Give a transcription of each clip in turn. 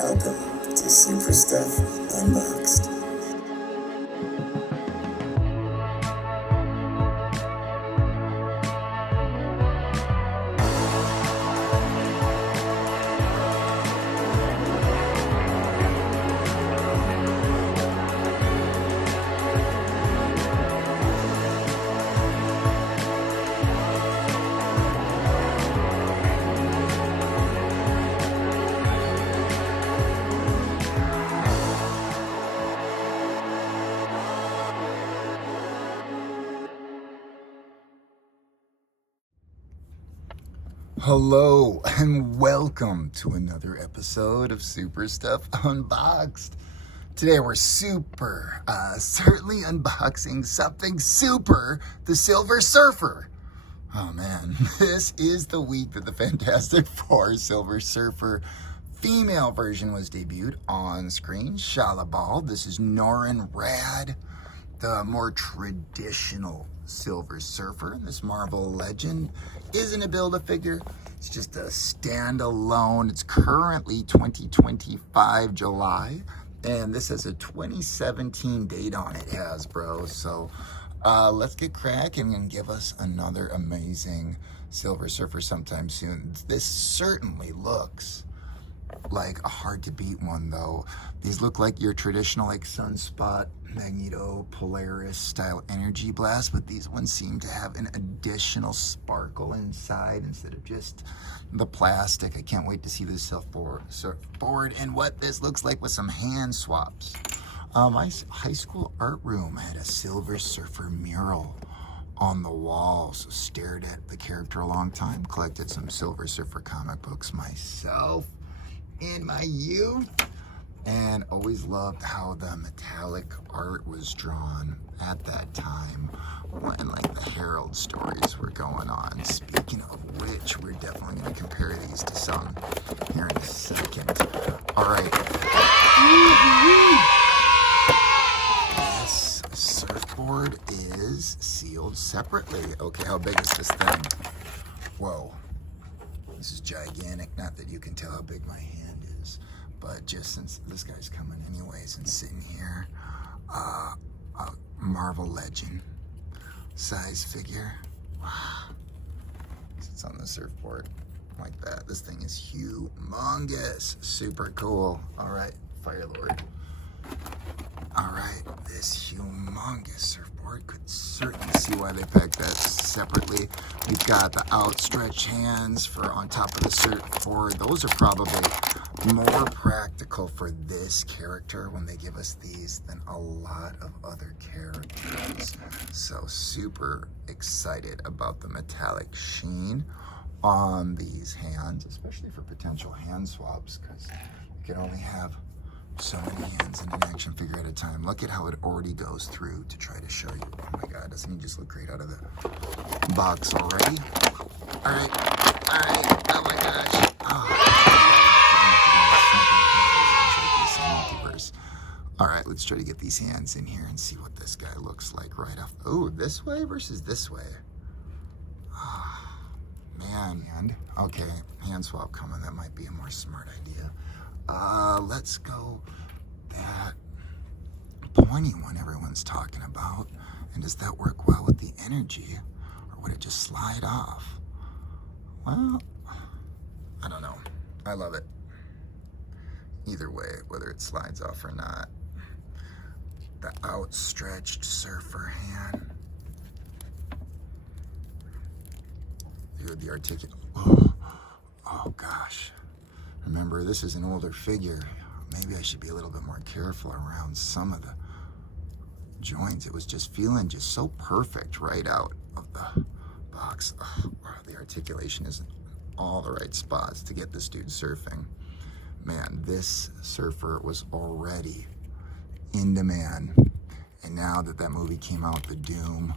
Welcome to Super Stuff Unboxed. Hello and welcome to another episode of Super Stuff Unboxed. Today we're certainly unboxing something super, the Silver Surfer. Oh man, this is the week that the Fantastic Four Silver Surfer female version was debuted on screen. Shala Bal. This is Norrin Radd, the more traditional Silver Surfer. This Marvel Legend isn't a Build-A-Figure. It's just a standalone. It's currently 2025 July, and this has a 2017 date on it, Hasbro. So let's get cracking and give us another amazing Silver Surfer sometime soon. This certainly looks like a hard to beat one, though. These look like your traditional like Sunspot, Magneto, Polaris style energy blast, but these ones seem to have an additional sparkle inside instead of just the plastic. I can't wait to see this surfboard and what this looks like with some hand swaps. My high school art room had a Silver Surfer mural on the wall, so stared at the character a long time. Collected some Silver Surfer comic books myself in my youth, and always loved how the metallic art was drawn at that time when like the Herald stories were going on. Speaking of which, we're definitely going to compare these to some here in a second. All right. This surfboard is sealed separately. Okay, how big is this thing? Whoa. This is gigantic. Not that you can tell how big my hand is, but just since this guy's coming anyways and sitting here, a Marvel Legend size figure. Wow. It's on the surfboard like that. This thing is humongous. Super cool. All right, Fire Lord. All right, this humongous surfboard, could certainly see why they packed that separately. We've got the outstretched hands for on top of the surfboard. Those are probably more practical for this character when they give us these than a lot of other characters. So super excited about the metallic sheen on these hands, especially for potential hand swaps, because you can only have so many hands in an action figure at a time. Look at how it already goes through to try to show you. Oh my god, doesn't he just look great out of the box already? Alright, oh my gosh. Alright, let's try to get these hands in here and see what this guy looks like right off. Oh, this way versus this way. Man, and okay, hand swap coming. That might be a more smart idea. Let's go that pointy one everyone's talking about. And does that work well with the energy? Or would it just slide off? Well, I don't know. I love it. Either way, whether it slides off or not. The outstretched surfer hand. Dude, the articulate. Oh gosh. Remember, this is an older figure. Maybe I should be a little bit more careful around some of the joints. It was just feeling just so perfect right out of the box. Oh, wow, the articulation is in all the right spots to get this dude surfing. Man, this surfer was already in demand. And now that that movie came out, the Doom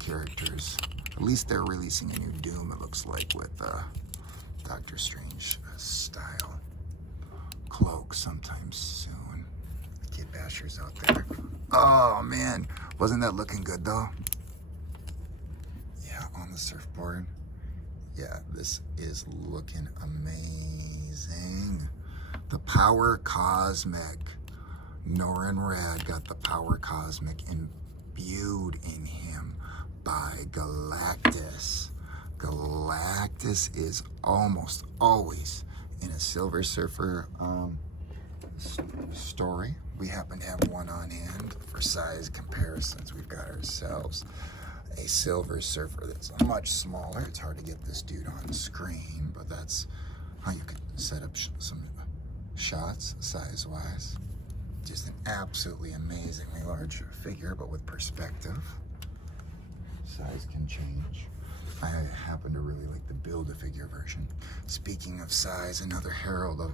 characters, at least they're releasing a new Doom, it looks like, with Doctor Strange style cloak sometime soon. Kid Basher's out there. Oh man, wasn't that looking good though? Yeah, on the surfboard. Yeah, this is looking amazing. The Power Cosmic. Norrin Radd got the Power Cosmic imbued in him by Galactus. Galactus is almost always in a Silver Surfer story. We happen to have one on hand for size comparisons. We've got ourselves a Silver Surfer that's much smaller. It's hard to get this dude on screen, but that's how you can set up some shots size-wise. Just an absolutely amazingly large figure, but with perspective. Size can change. I happen to really like the Build-A-Figure version. Speaking of size, another Herald of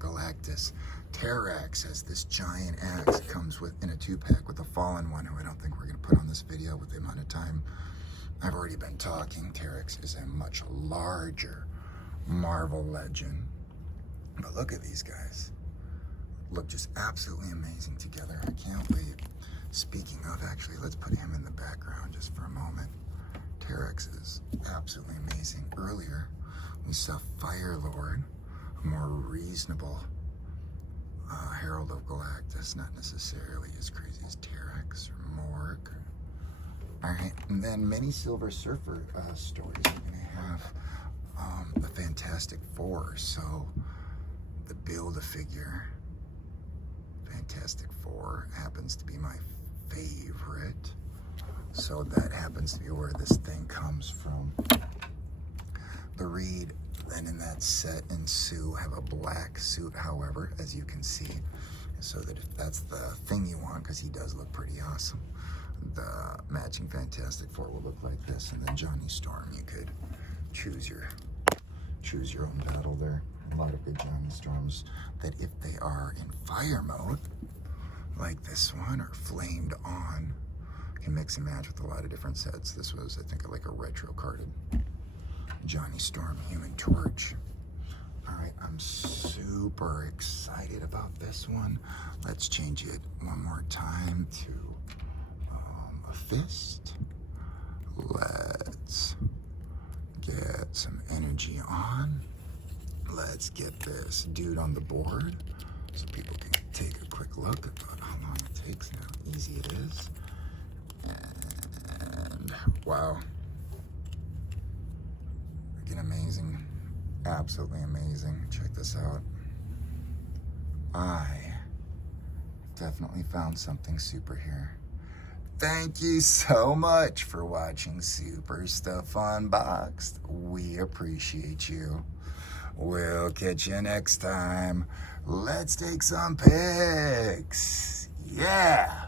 Galactus. Terrax has this giant axe. It comes in a 2-pack with a fallen one, who I don't think we're going to put on this video with the amount of time I've already been talking. Terrax is a much larger Marvel legend. But look at these guys. Look just absolutely amazing together. I can't wait. Speaking of, actually, let's put him in the background just for a moment. Terrax is absolutely amazing. Earlier, we saw Firelord, a more reasonable Herald of Galactus, not necessarily as crazy as Terrax or Morg. All right, and then many Silver Surfer stories are going to have the Fantastic Four. So the Build-A-Figure Fantastic Four happens to be my favorite. So that happens to be where this thing comes from. The Reed, then in that set, and Sue have a black suit, however, as you can see, so that if that's the thing you want, because he does look pretty awesome, the matching Fantastic Four will look like this. And then Johnny Storm, you could choose your own battle there. A lot of good Johnny Storms that, if they are in fire mode, like this one, or flamed on, can mix and match with a lot of different sets. This was, I think, like a retro carded Johnny Storm Human Torch. All right, I'm super excited about this one. Let's change it one more time to a fist. Let's get some energy on. Let's get this dude on the board so people can take a quick look at how long it takes and how easy it is. And wow, again, amazing, absolutely amazing. Check this out. I definitely found something super here. Thank you so much for watching Super Stuff Unboxed. We appreciate you. We'll catch you next time. Let's take some pics. Yeah.